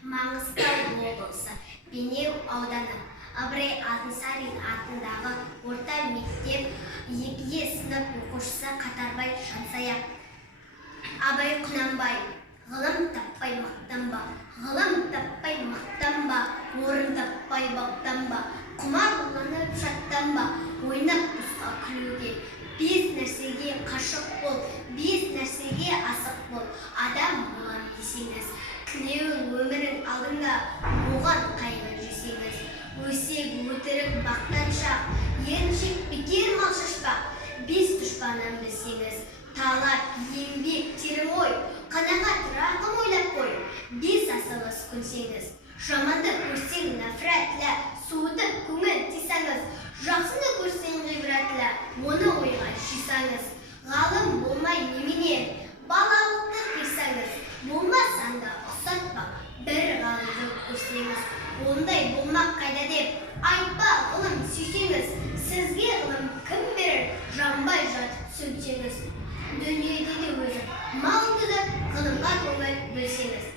Маңғыстау облысы, Бейнеу ауданы, Ыбырай Алтынсарин атындағы орта мектеп 2 сынып оқушысы Қатарбай Жансаяқ. Абай Құнанбай: ғылым таппай мақтанба, ғылым таппай мақтанба, орын таппай баптанба, құмар болғанып шаттанба, ойнап босқа күлуге. 5 нәрсеге қашық бол, 5 нәрсеге асық бол. Адам болам десеңіз, тілеуің өмірің алдыңда, оған қайғы жесеңіз. Өсек өтірік бақтаншақ, еріншек бекер мал шашпақ. 5 дұшпанын білсеңіз, талап, еңбек, терім ой, қанағат, рақым ойлап қой. 5 асығыс көнсеңіз, жаманды көрсең нафратлә, суытып көңіл тисаңыз, жақсыны көрсең ғибратлә, оны ойға жисаңыз. Ғалым болмай немене, балалықты қисаңыз, болмасан да ұқсатпа, бір ғалымды көрсеңіз. Ондай болмақ қайда деп, айтпа ғылым сүйсеңіз, сізге ғылым кім берер, жанбай жатып сөйтсеңіз. Дүниеде де өзі мал күзі, ғылымға көңіл бөлсеңіз.